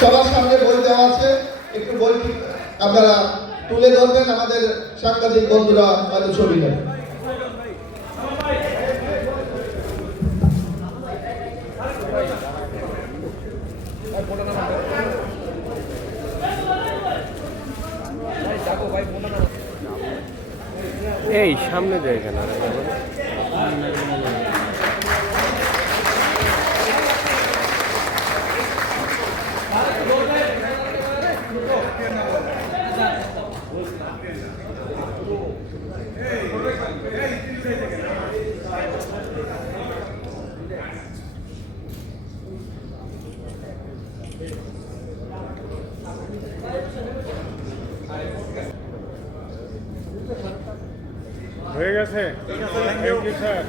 সবার সামনে বই দেওয়া আছে। একটু বই আপনারা তুলে ধরবেন, আমাদের সাংবাদিক বন্ধুরা হয়তো ছবি নেবেন এই, সামনে জায়গা না হয়ে গেছে। Thank you sir